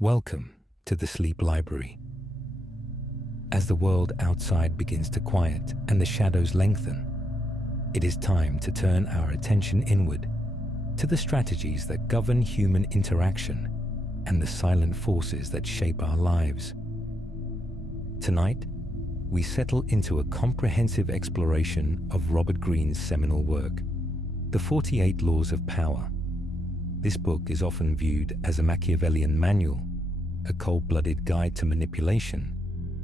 Welcome to the Sleep Library. As the world outside begins to quiet and the shadows lengthen, it is time to turn our attention inward to the strategies that govern human interaction and the silent forces that shape our lives. Tonight, we settle into a comprehensive exploration of Robert Greene's seminal work, The 48 Laws of Power. This book is often viewed as a Machiavellian manual, a cold-blooded guide to manipulation,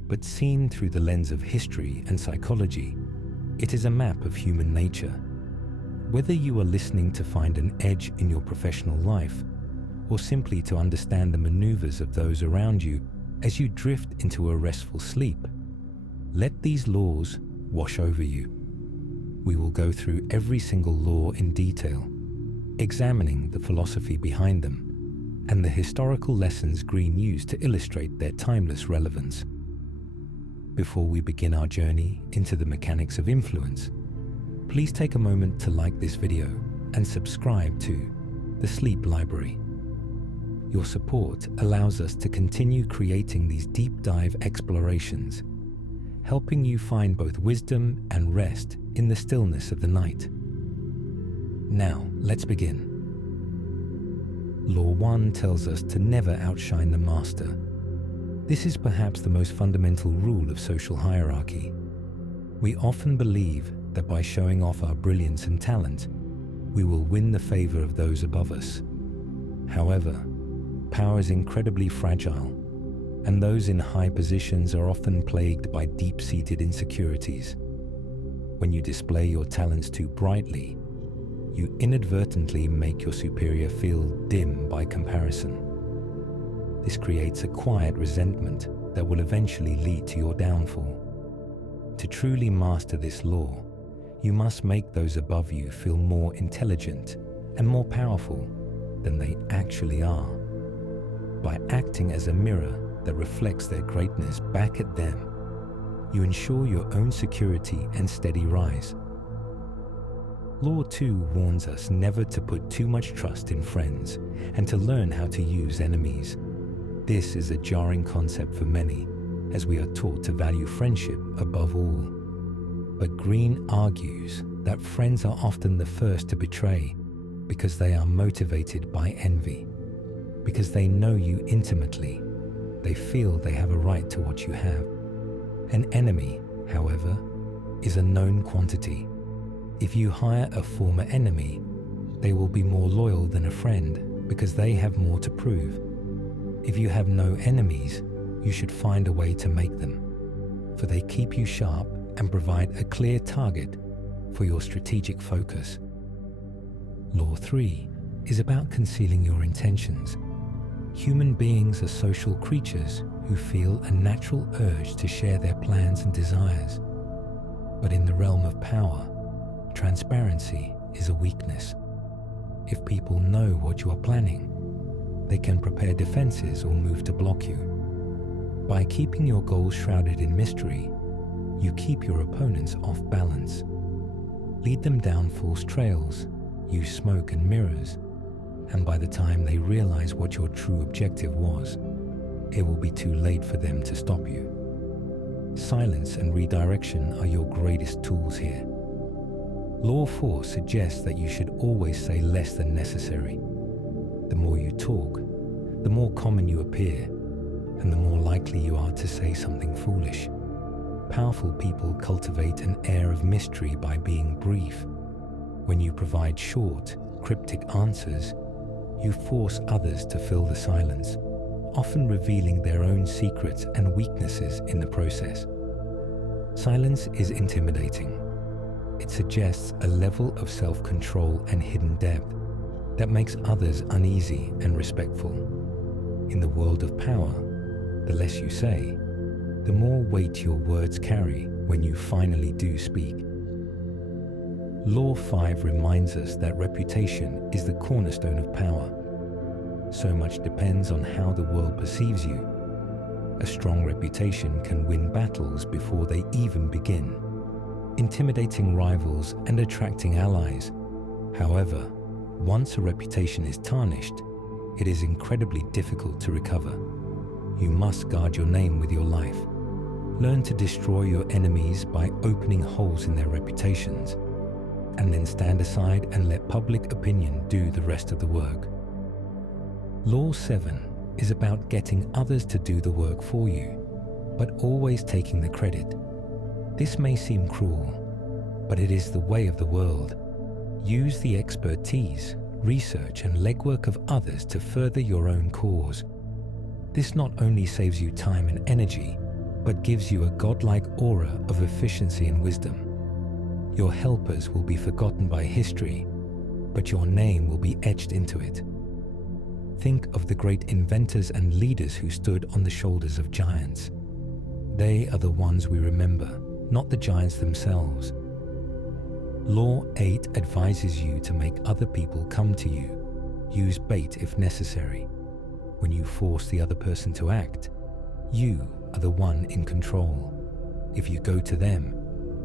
but seen through the lens of history and psychology, it is a map of human nature. Whether you are listening to find an edge in your professional life, or simply to understand the maneuvers of those around you as you drift into a restful sleep, let these laws wash over you. We will go through every single law in detail, examining the philosophy behind them and the historical lessons Greene used to illustrate their timeless relevance. Before we begin our journey into the mechanics of influence, please take a moment to like this video and subscribe to the Sleep Library. Your support allows us to continue creating these deep dive explorations, helping you find both wisdom and rest in the stillness of the night. Now, let's begin. Law 1 tells us to never outshine the master. This is perhaps the most fundamental rule of social hierarchy. We often believe that by showing off our brilliance and talent, we will win the favor of those above us. However, power is incredibly fragile, and those in high positions are often plagued by deep-seated insecurities. When you display your talents too brightly, you inadvertently make your superior feel dim by comparison. This creates a quiet resentment that will eventually lead to your downfall. To truly master this law, you must make those above you feel more intelligent and more powerful than they actually are. By acting as a mirror that reflects their greatness back at them, you ensure your own security and steady rise. Law 2 warns us never to put too much trust in friends and to learn how to use enemies. This is a jarring concept for many, as we are taught to value friendship above all. But Greene argues that friends are often the first to betray because they are motivated by envy. Because they know you intimately, they feel they have a right to what you have. An enemy, however, is a known quantity. If you hire a former enemy, they will be more loyal than a friend because they have more to prove. If you have no enemies, you should find a way to make them, for they keep you sharp and provide a clear target for your strategic focus. Law 3 is about concealing your intentions. Human beings are social creatures who feel a natural urge to share their plans and desires. But in the realm of power, transparency is a weakness. If people know what you are planning, they can prepare defenses or move to block you. By keeping your goals shrouded in mystery, you keep your opponents off balance. Lead them down false trails, use smoke and mirrors, and by the time they realize what your true objective was, it will be too late for them to stop you. Silence and redirection are your greatest tools here. Law 4 suggests that you should always say less than necessary. The more you talk, the more common you appear, and the more likely you are to say something foolish. Powerful people cultivate an air of mystery by being brief. When you provide short, cryptic answers, you force others to fill the silence, often revealing their own secrets and weaknesses in the process. Silence is intimidating. It suggests a level of self-control and hidden depth that makes others uneasy and respectful. In the world of power, the less you say, the more weight your words carry when you finally do speak. Law 5 reminds us that reputation is the cornerstone of power. So much depends on how the world perceives you. A strong reputation can win battles before they even begin, intimidating rivals and attracting allies. However, once a reputation is tarnished, it is incredibly difficult to recover. You must guard your name with your life. Learn to destroy your enemies by opening holes in their reputations, and then stand aside and let public opinion do the rest of the work. Law 7 is about getting others to do the work for you, but always taking the credit. This may seem cruel, but it is the way of the world. Use the expertise, research, and legwork of others to further your own cause. This not only saves you time and energy, but gives you a godlike aura of efficiency and wisdom. Your helpers will be forgotten by history, but your name will be etched into it. Think of the great inventors and leaders who stood on the shoulders of giants. They are the ones we remember, not the giants themselves. Law 8 advises you to make other people come to you. Use bait if necessary. When you force the other person to act, you are the one in control. If you go to them,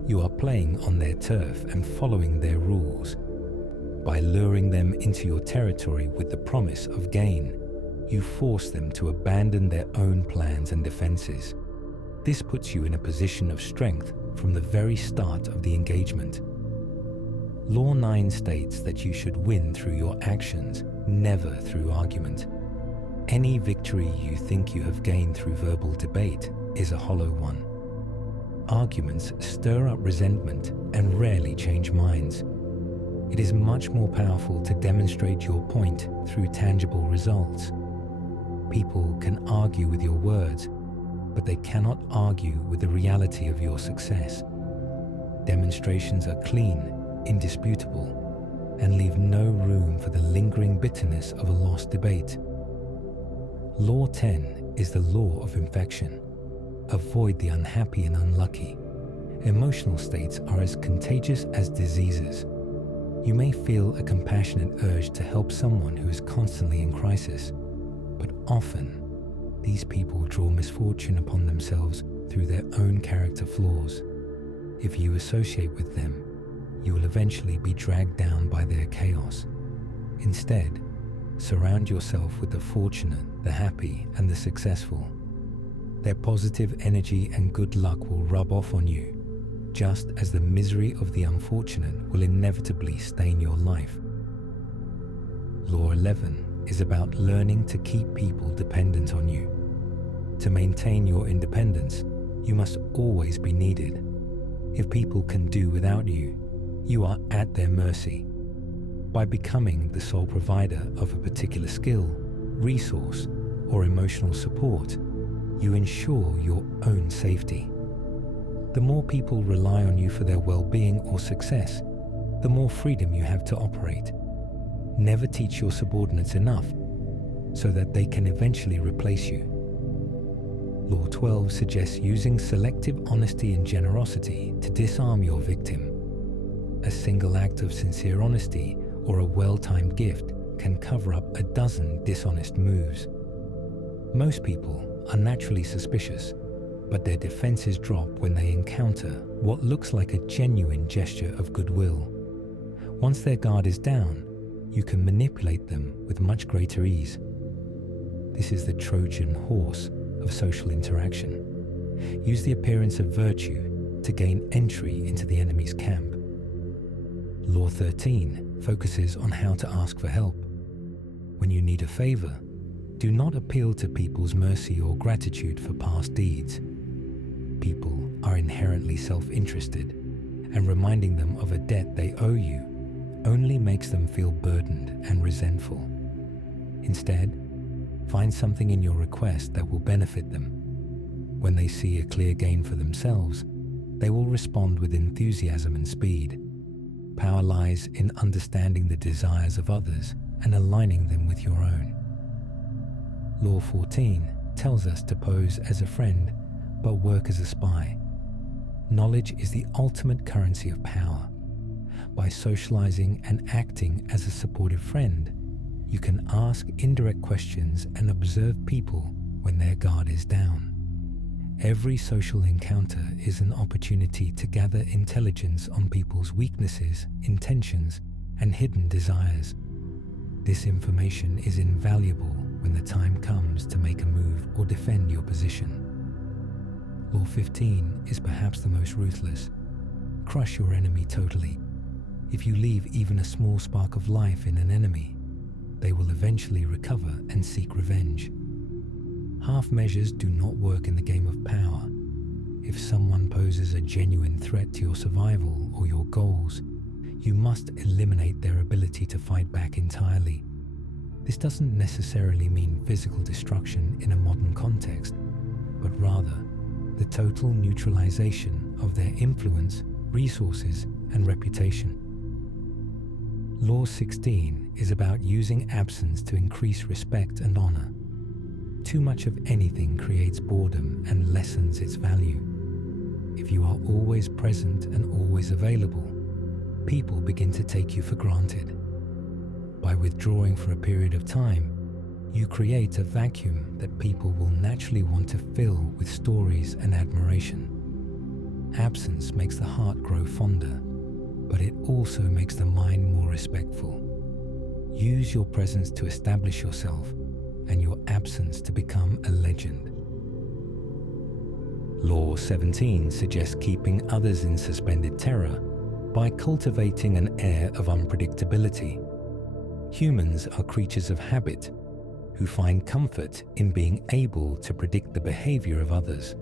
you are playing on their turf and following their rules. By luring them into your territory with the promise of gain, you force them to abandon their own plans and defenses. This puts you in a position of strength from the very start of the engagement. Law 9 states that you should win through your actions, never through argument. Any victory you think you have gained through verbal debate is a hollow one. Arguments stir up resentment and rarely change minds. It is much more powerful to demonstrate your point through tangible results. People can argue with your words, but they cannot argue with the reality of your success. Demonstrations are clean, indisputable, and leave no room for the lingering bitterness of a lost debate. Law 10 is the law of infection. Avoid the unhappy and unlucky. Emotional states are as contagious as diseases. You may feel a compassionate urge to help someone who is constantly in crisis, but often these people draw misfortune upon themselves through their own character flaws. If you associate with them, you will eventually be dragged down by their chaos. Instead, surround yourself with the fortunate, the happy, and the successful. Their positive energy and good luck will rub off on you, just as the misery of the unfortunate will inevitably stain your life. Law 11 is about learning to keep people dependent on you. To maintain your independence, you must always be needed. If people can do without you, you are at their mercy. By becoming the sole provider of a particular skill, resource, or emotional support, you ensure your own safety. The more people rely on you for their well-being or success, the more freedom you have to operate. Never teach your subordinates enough so that they can eventually replace you. Law 12 suggests using selective honesty and generosity to disarm your victim. A single act of sincere honesty or a well-timed gift can cover up a dozen dishonest moves. Most people are naturally suspicious, but their defenses drop when they encounter what looks like a genuine gesture of goodwill. Once their guard is down, you can manipulate them with much greater ease. This is the Trojan horse of social interaction. Use the appearance of virtue to gain entry into the enemy's camp. Law 13 focuses on how to ask for help. When you need a favor, do not appeal to people's mercy or gratitude for past deeds. People are inherently self-interested, and reminding them of a debt they owe you only makes them feel burdened and resentful. Instead, find something in your request that will benefit them. When they see a clear gain for themselves, they will respond with enthusiasm and speed. Power lies in understanding the desires of others and aligning them with your own. Law 14 tells us to pose as a friend, but work as a spy. Knowledge is the ultimate currency of power. By socializing and acting as a supportive friend, you can ask indirect questions and observe people when their guard is down. Every social encounter is an opportunity to gather intelligence on people's weaknesses, intentions, and hidden desires. This information is invaluable when the time comes to make a move or defend your position. Law 15 is perhaps the most ruthless. Crush your enemy totally. If you leave even a small spark of life in an enemy, they will eventually recover and seek revenge. Half measures do not work in the game of power. If someone poses a genuine threat to your survival or your goals, you must eliminate their ability to fight back entirely. This doesn't necessarily mean physical destruction in a modern context, but rather the total neutralization of their influence, resources, and reputation. Law 16 is about using absence to increase respect and honor. Too much of anything creates boredom and lessens its value. If you are always present and always available, people begin to take you for granted. By withdrawing for a period of time, you create a vacuum that people will naturally want to fill with stories and admiration. Absence makes the heart grow fonder, but it also makes the mind more respectful. Use your presence to establish yourself and your absence to become a legend. Law 17 suggests keeping others in suspended terror by cultivating an air of unpredictability. Humans are creatures of habit who find comfort in being able to predict the behavior of others.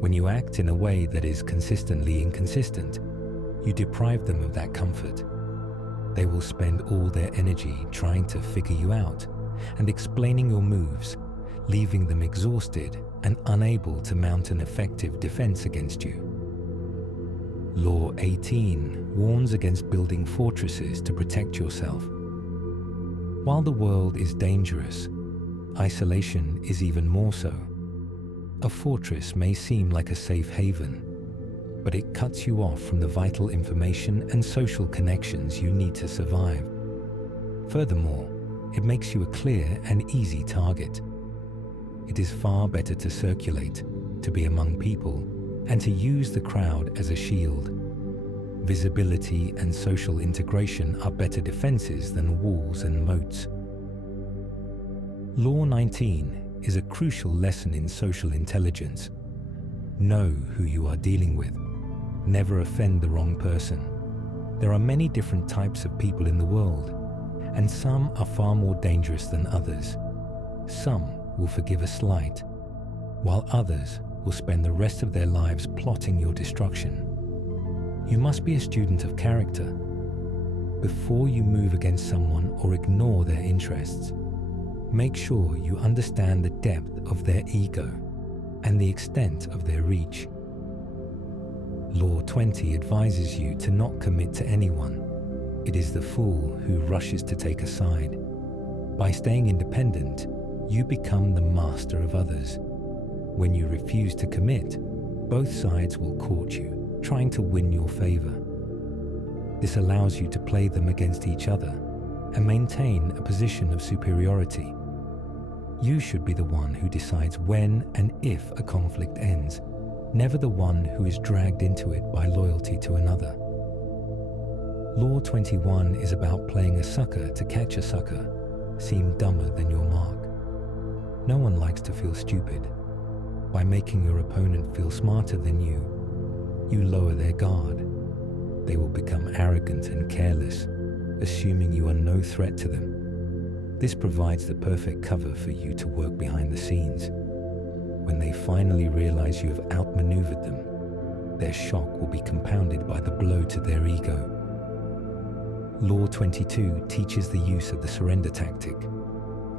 When you act in a way that is consistently inconsistent, you deprive them of that comfort. They will spend all their energy trying to figure you out and explaining your moves, leaving them exhausted and unable to mount an effective defense against you. Law 18 warns against building fortresses to protect yourself. While the world is dangerous, isolation is even more so. A fortress may seem like a safe haven, but it cuts you off from the vital information and social connections you need to survive. Furthermore, it makes you a clear and easy target. It is far better to circulate, to be among people, and to use the crowd as a shield. Visibility and social integration are better defenses than walls and moats. Law 19 is a crucial lesson in social intelligence. Know who you are dealing with. Never offend the wrong person. There are many different types of people in the world, and some are far more dangerous than others. Some will forgive a slight, while others will spend the rest of their lives plotting your destruction. You must be a student of character. Before you move against someone or ignore their interests, make sure you understand the depth of their ego and the extent of their reach. Law 20 advises you to not commit to anyone. It is the fool who rushes to take a side. By staying independent, you become the master of others. When you refuse to commit, both sides will court you, trying to win your favor. This allows you to play them against each other and maintain a position of superiority. You should be the one who decides when and if a conflict ends, never the one who is dragged into it by loyalty to another. Law 21 is about playing a sucker to catch a sucker. Seem dumber than your mark. No one likes to feel stupid. By making your opponent feel smarter than you lower their guard. They will become arrogant and careless, assuming you are no threat to them. This provides the perfect cover for you to work behind the scenes. When they finally realize you have outmaneuvered them, their shock will be compounded by the blow to their ego. Law 22 teaches the use of the surrender tactic.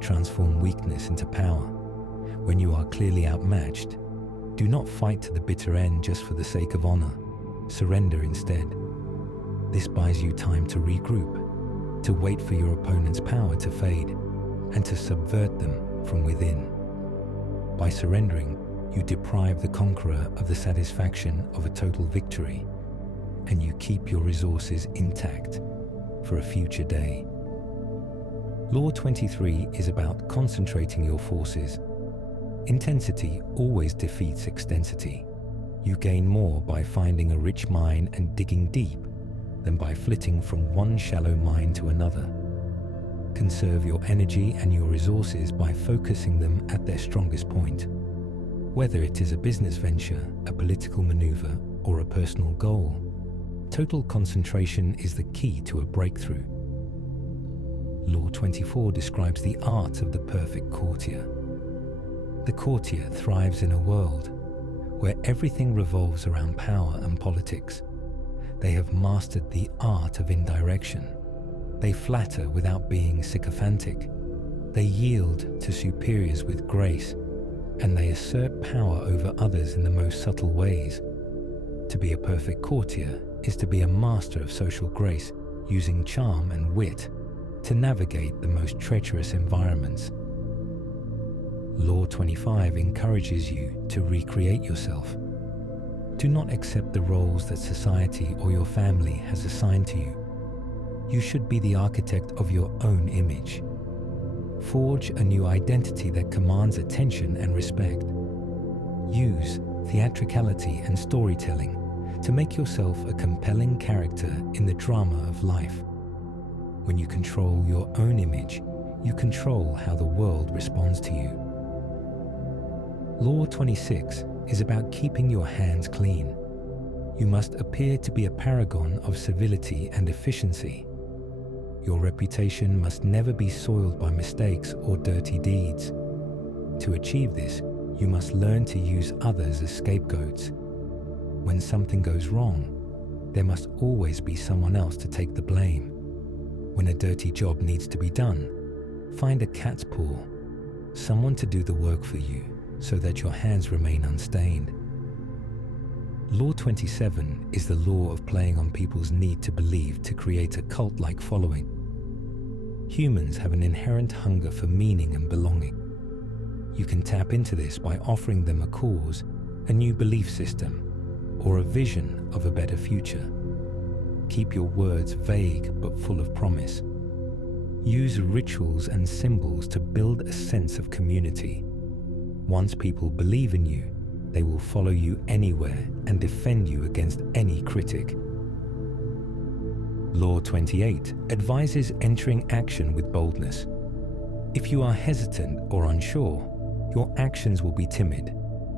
Transform weakness into power. When you are clearly outmatched, do not fight to the bitter end just for the sake of honor. Surrender instead. This buys you time to regroup, to wait for your opponent's power to fade, and to subvert them from within. By surrendering, you deprive the conqueror of the satisfaction of a total victory, and you keep your resources intact for a future day. Law 23 is about concentrating your forces. Intensity always defeats extensity. You gain more by finding a rich mine and digging deep than by flitting from one shallow mine to another. Conserve your energy and your resources by focusing them at their strongest point. Whether it is a business venture, a political maneuver, or a personal goal, total concentration is the key to a breakthrough. Law 24 describes the art of the perfect courtier. The courtier thrives in a world where everything revolves around power and politics. They have mastered the art of indirection. They flatter without being sycophantic. They yield to superiors with grace, and they assert power over others in the most subtle ways. To be a perfect courtier is to be a master of social grace, using charm and wit to navigate the most treacherous environments. Law 25 encourages you to recreate yourself. Do not accept the roles that society or your family has assigned to you. You should be the architect of your own image. Forge a new identity that commands attention and respect. Use theatricality and storytelling to make yourself a compelling character in the drama of life. When you control your own image, you control how the world responds to you. Law 26 is about keeping your hands clean. You must appear to be a paragon of civility and efficiency. Your reputation must never be soiled by mistakes or dirty deeds. To achieve this, you must learn to use others as scapegoats. When something goes wrong, there must always be someone else to take the blame. When a dirty job needs to be done, find a cat's paw, someone to do the work for you so that your hands remain unstained. Law 27 is the law of playing on people's need to believe to create a cult-like following. Humans have an inherent hunger for meaning and belonging. You can tap into this by offering them a cause, a new belief system, or a vision of a better future. Keep your words vague but full of promise. Use rituals and symbols to build a sense of community. Once people believe in you, they will follow you anywhere and defend you against any critic. Law 28 advises entering action with boldness. If you are hesitant or unsure, your actions will be timid,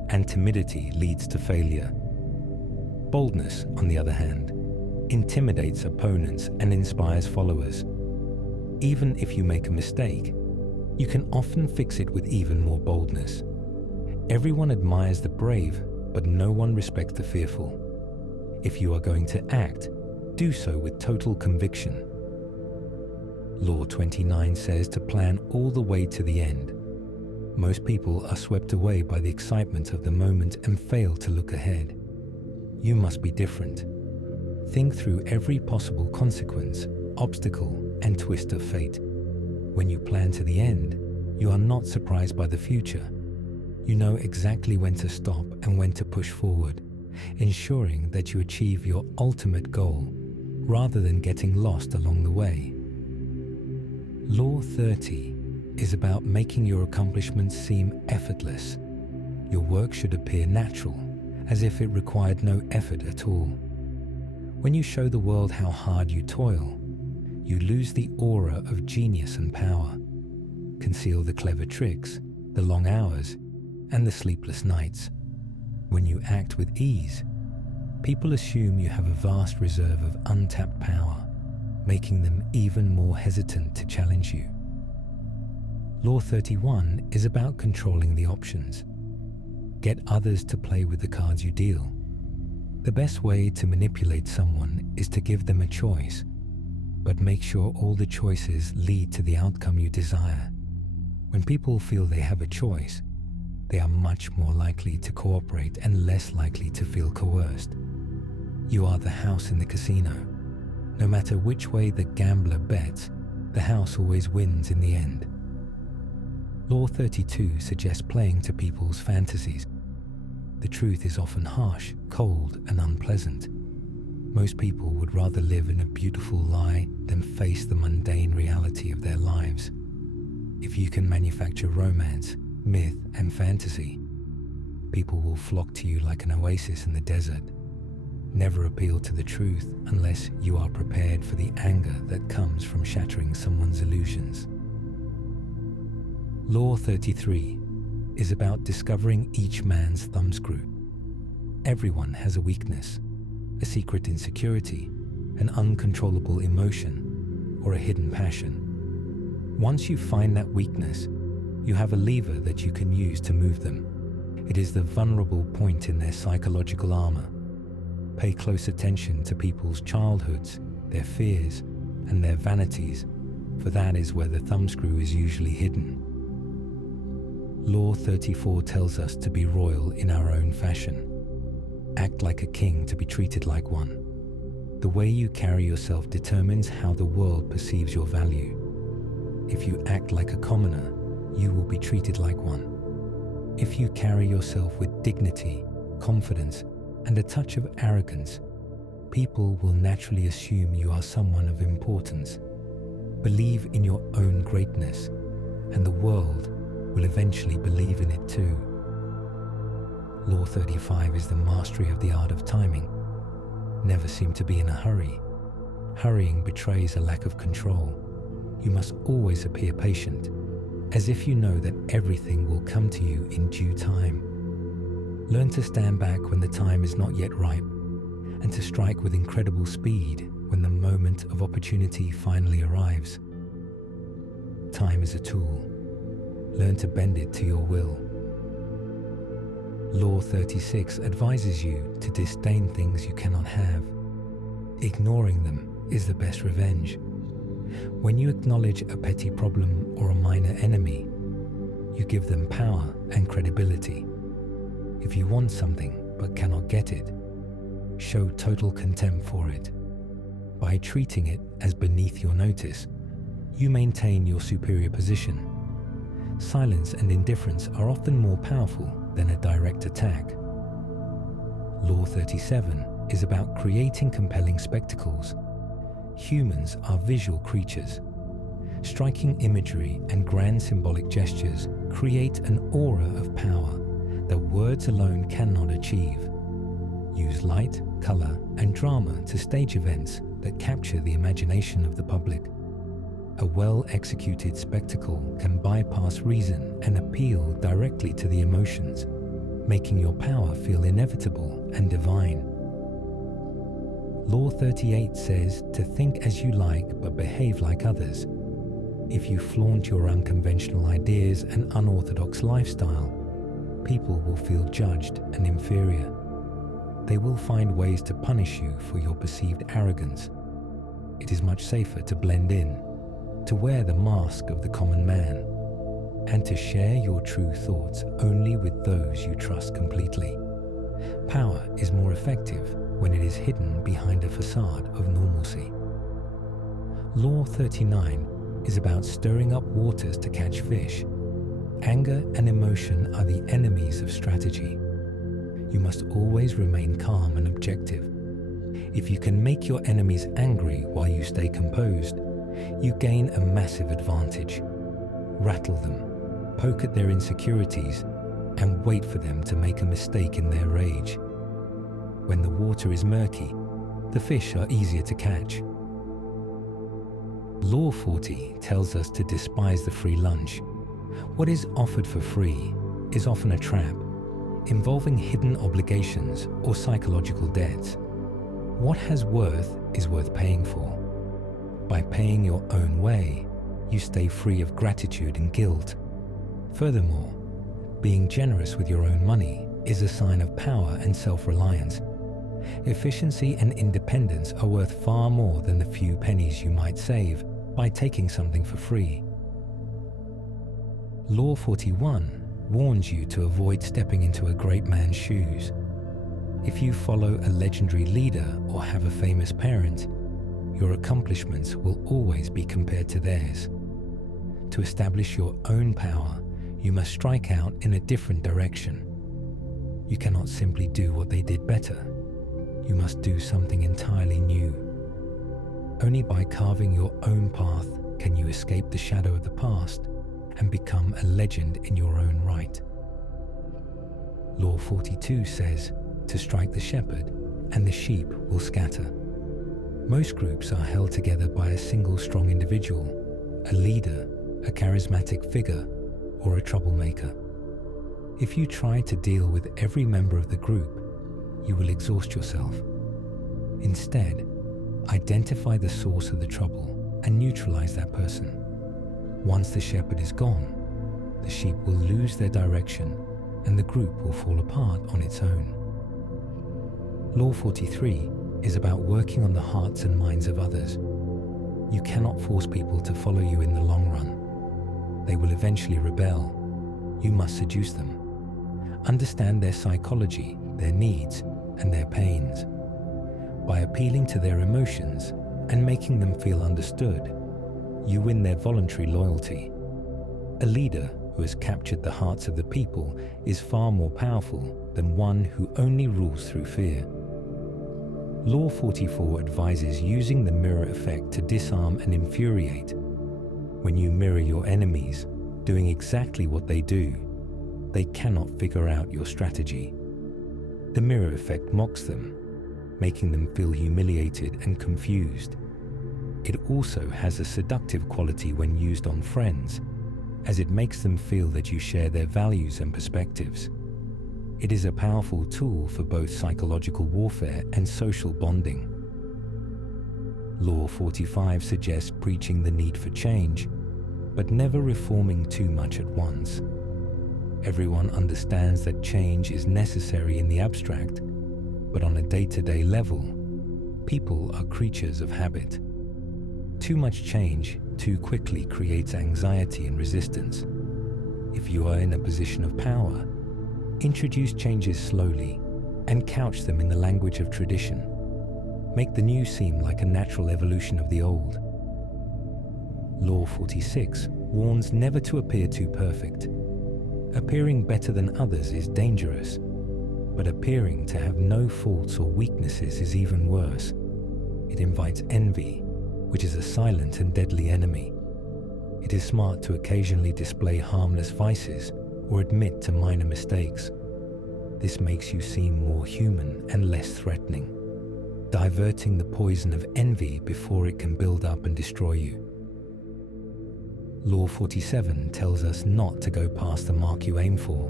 and timidity leads to failure. Boldness, on the other hand, intimidates opponents and inspires followers. Even if you make a mistake, you can often fix it with even more boldness. Everyone admires the brave, but no one respects the fearful. If you are going to act, do so with total conviction. Law 29 says to plan all the way to the end. Most people are swept away by the excitement of the moment and fail to look ahead. You must be different. Think through every possible consequence, obstacle, and twist of fate. When you plan to the end, you are not surprised by the future. You know exactly when to stop and when to push forward, ensuring that you achieve your ultimate goal, rather than getting lost along the way. Law 30 is about making your accomplishments seem effortless. Your work should appear natural, as if it required no effort at all. When you show the world how hard you toil, you lose the aura of genius and power. Conceal the clever tricks, the long hours, and the sleepless nights. When you act with ease, people assume you have a vast reserve of untapped power, making them even more hesitant to challenge you. Law 31 is about controlling the options. Get others to play with the cards you deal. The best way to manipulate someone is to give them a choice, but make sure all the choices lead to the outcome you desire. When people feel they have a choice, they are much more likely to cooperate and less likely to feel coerced. You are the house in the casino. No matter which way the gambler bets, the house always wins in the end. Law 32 suggests playing to people's fantasies. The truth is often harsh, cold, and unpleasant. Most people would rather live in a beautiful lie than face the mundane reality of their lives. If you can manufacture romance, myth, and fantasy, people will flock to you like an oasis in the desert. Never appeal to the truth unless you are prepared for the anger that comes from shattering someone's illusions. Law 33 is about discovering each man's thumbscrew. Everyone has a weakness, a secret insecurity, an uncontrollable emotion, or a hidden passion. Once you find that weakness, you have a lever that you can use to move them. It is the vulnerable point in their psychological armor. Pay close attention to people's childhoods, their fears, and their vanities, for that is where the thumbscrew is usually hidden. Law 34 tells us to be royal in our own fashion. Act like a king to be treated like one. The way you carry yourself determines how the world perceives your value. If you act like a commoner, you will be treated like one. If you carry yourself with dignity, confidence, and a touch of arrogance, people will naturally assume you are someone of importance. Believe in your own greatness, and the world will eventually believe in it too. Law 35 is the mastery of the art of timing. Never seem to be in a hurry. Hurrying betrays a lack of control. You must always appear patient, as if you know that everything will come to you in due time. Learn to stand back when the time is not yet ripe, and to strike with incredible speed when the moment of opportunity finally arrives. Time is a tool. Learn to bend it to your will. Law 36 advises you to disdain things you cannot have. Ignoring them is the best revenge. When you acknowledge a petty problem or a minor enemy, you give them power and credibility. If you want something but cannot get it, show total contempt for it. By treating it as beneath your notice, you maintain your superior position. Silence and indifference are often more powerful than a direct attack. Law 37 is about creating compelling spectacles. Humans are visual creatures. Striking imagery and grand symbolic gestures create an aura of power that words alone cannot achieve. Use light, color, and drama to stage events that capture the imagination of the public. A well-executed spectacle can bypass reason and appeal directly to the emotions, making your power feel inevitable and divine. Law 38 says to think as you like but behave like others. If you flaunt your unconventional ideas and unorthodox lifestyle, people will feel judged and inferior. They will find ways to punish you for your perceived arrogance. It is much safer to blend in, to wear the mask of the common man, and to share your true thoughts only with those you trust completely. Power is more effective when it is hidden behind a facade of normalcy. Law 39 is about stirring up waters to catch fish. Anger and emotion are the enemies of strategy. You must always remain calm and objective. If you can make your enemies angry while you stay composed, you gain a massive advantage. Rattle them, poke at their insecurities, and wait for them to make a mistake in their rage. When the water is murky, the fish are easier to catch. Law 40 tells us to despise the free lunch. What is offered for free is often a trap, involving hidden obligations or psychological debts. What has worth is worth paying for. By paying your own way, you stay free of gratitude and guilt. Furthermore, being generous with your own money is a sign of power and self-reliance. Efficiency and independence are worth far more than the few pennies you might save by taking something for free. Law 41 warns you to avoid stepping into a great man's shoes. If you follow a legendary leader or have a famous parent, your accomplishments will always be compared to theirs. To establish your own power, you must strike out in a different direction. You cannot simply do what they did better. You must do something entirely new. Only by carving your own path can you escape the shadow of the past and become a legend in your own right. Law 42 says to strike the shepherd and the sheep will scatter. Most groups are held together by a single strong individual, a leader, a charismatic figure, or a troublemaker. If you try to deal with every member of the group, you will exhaust yourself. Instead, identify the source of the trouble and neutralize that person. Once the shepherd is gone, the sheep will lose their direction and the group will fall apart on its own. Law 43 is about working on the hearts and minds of others. You cannot force people to follow you in the long run. They will eventually rebel. You must seduce them. Understand their psychology, their needs, and their pains. By appealing to their emotions and making them feel understood, you win their voluntary loyalty. A leader who has captured the hearts of the people is far more powerful than one who only rules through fear. Law 44 advises using the mirror effect to disarm and infuriate. When you mirror your enemies, doing exactly what they do, they cannot figure out your strategy. The mirror effect mocks them, making them feel humiliated and confused. It also has a seductive quality when used on friends, as it makes them feel that you share their values and perspectives. It is a powerful tool for both psychological warfare and social bonding. Law 45 suggests preaching the need for change, but never reforming too much at once. Everyone understands that change is necessary in the abstract, but on a day-to-day level, people are creatures of habit. Too much change too quickly creates anxiety and resistance. If you are in a position of power, introduce changes slowly and couch them in the language of tradition. Make the new seem like a natural evolution of the old. Law 46 warns never to appear too perfect. Appearing better than others is dangerous, but appearing to have no faults or weaknesses is even worse. It invites envy, which is a silent and deadly enemy. It is smart to occasionally display harmless vices or admit to minor mistakes. This makes you seem more human and less threatening, diverting the poison of envy before it can build up and destroy you. Law 47 tells us not to go past the mark you aim for.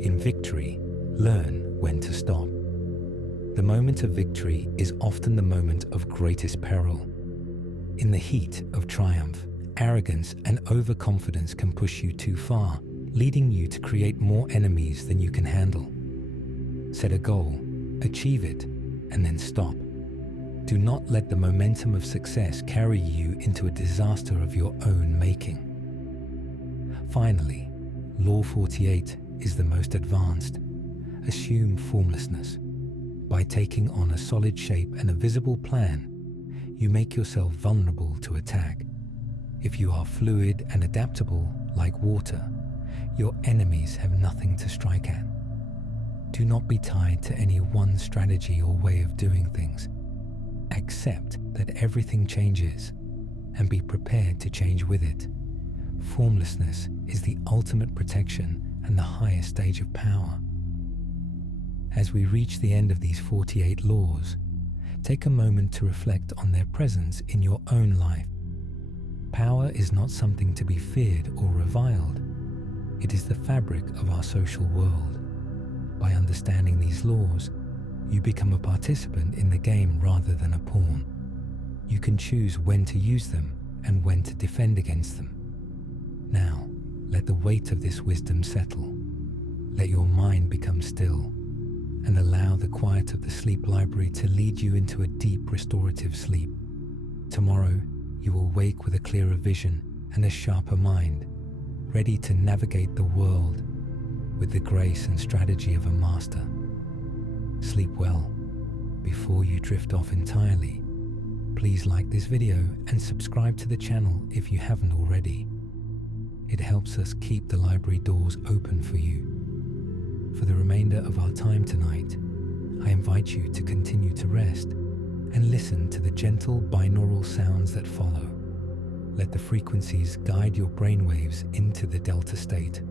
In victory, learn when to stop. The moment of victory is often the moment of greatest peril. In the heat of triumph, arrogance and overconfidence can push you too far, leading you to create more enemies than you can handle. Set a goal, achieve it, and then stop. Do not let the momentum of success carry you into a disaster of your own making. Finally, Law 48 is the most advanced. Assume formlessness. By taking on a solid shape and a visible plan, you make yourself vulnerable to attack. If you are fluid and adaptable like water, your enemies have nothing to strike at. Do not be tied to any one strategy or way of doing things. Accept that everything changes and be prepared to change with it. Formlessness is the ultimate protection and the highest stage of power. As we reach the end of these 48 laws, take a moment to reflect on their presence in your own life. Power is not something to be feared or reviled. It is the fabric of our social world. By understanding these laws, you become a participant in the game rather than a pawn. You can choose when to use them and when to defend against them. Now, let the weight of this wisdom settle. Let your mind become still and allow the quiet of the sleep library to lead you into a deep restorative sleep. Tomorrow, you will wake with a clearer vision and a sharper mind, ready to navigate the world with the grace and strategy of a master. Sleep well. Before you drift off entirely, please like this video and subscribe to the channel if you haven't already. It helps us keep the library doors open for you. For the remainder of our time tonight, I invite you to continue to rest and listen to the gentle binaural sounds that follow. Let the frequencies guide your brainwaves into the delta state,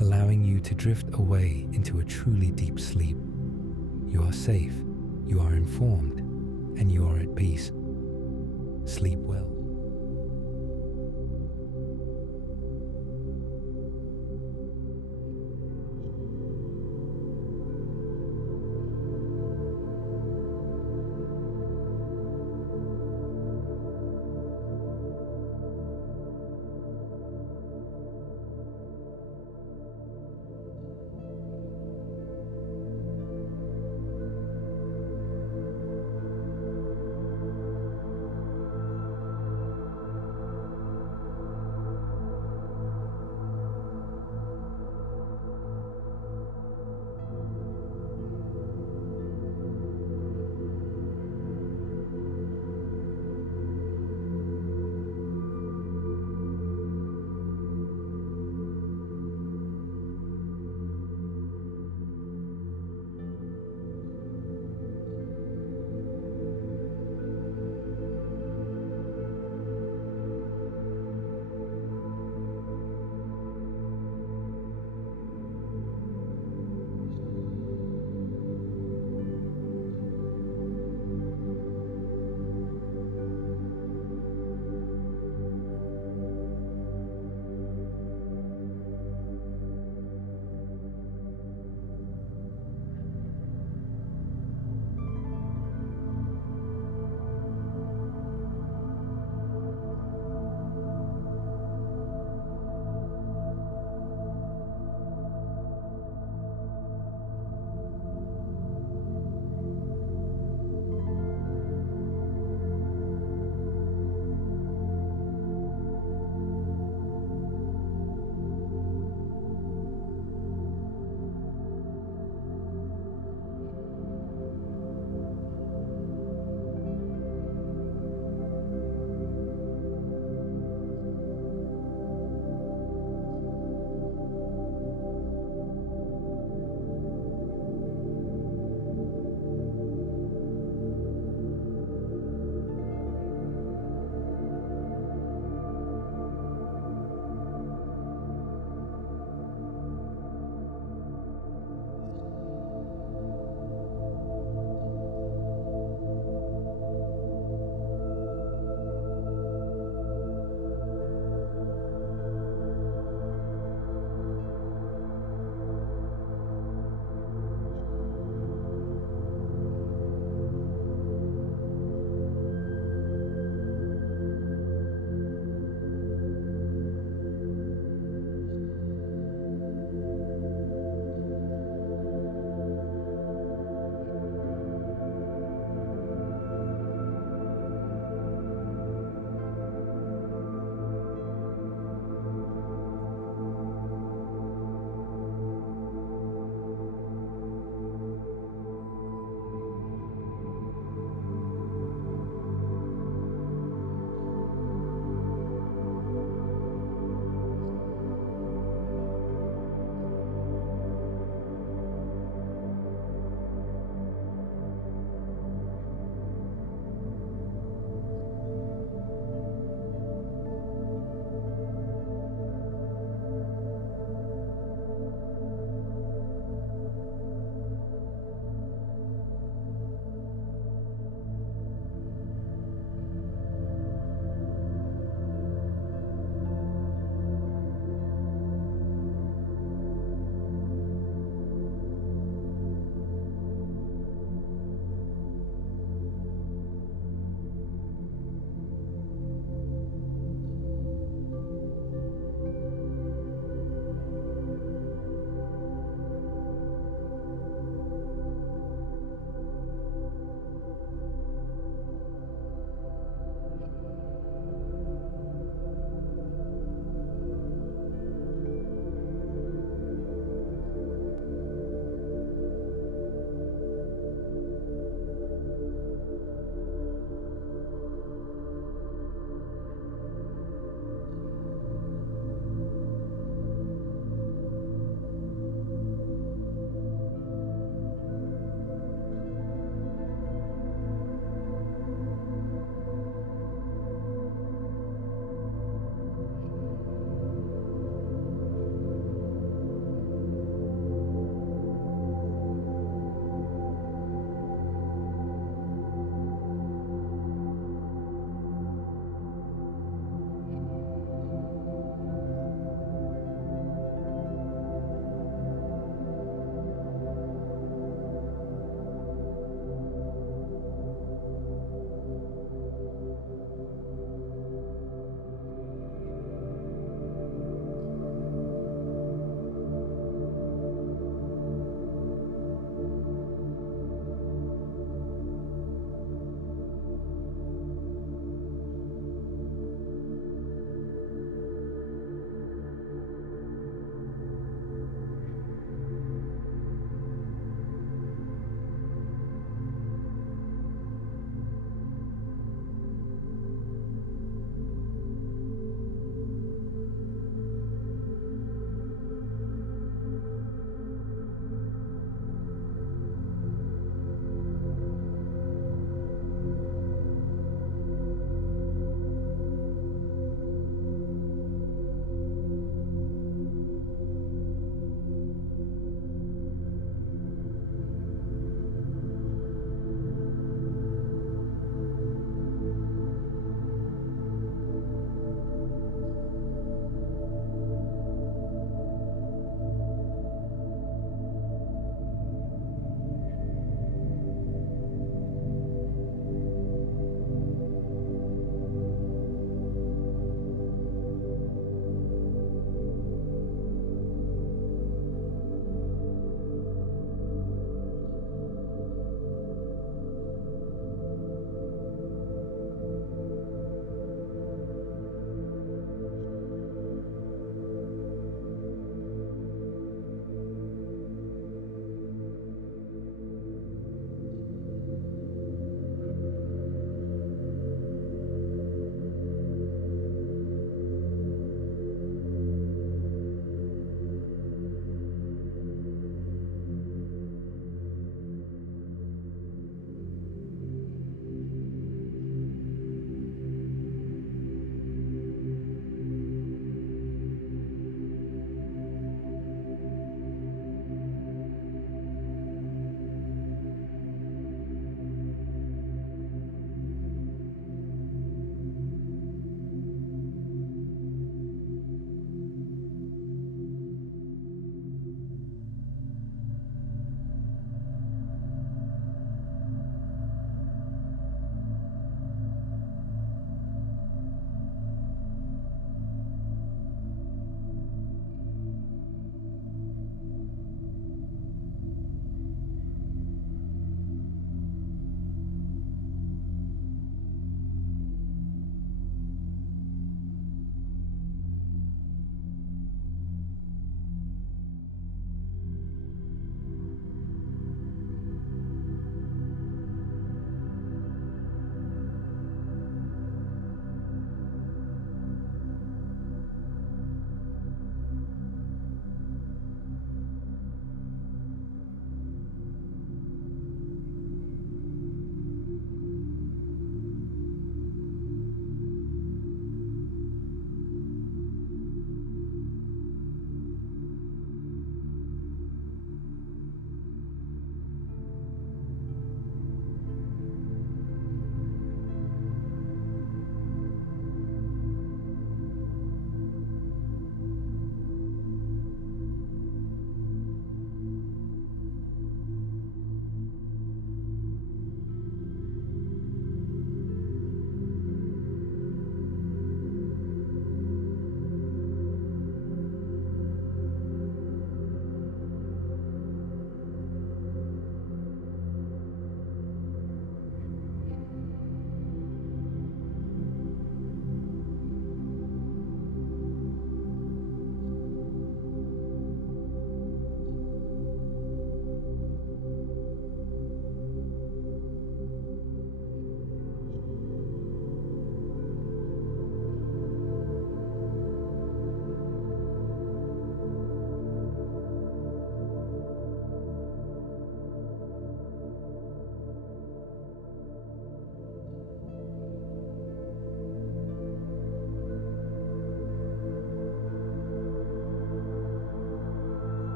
allowing you to drift away into a truly deep sleep. You are safe, you are informed, and you are at peace. Sleep well.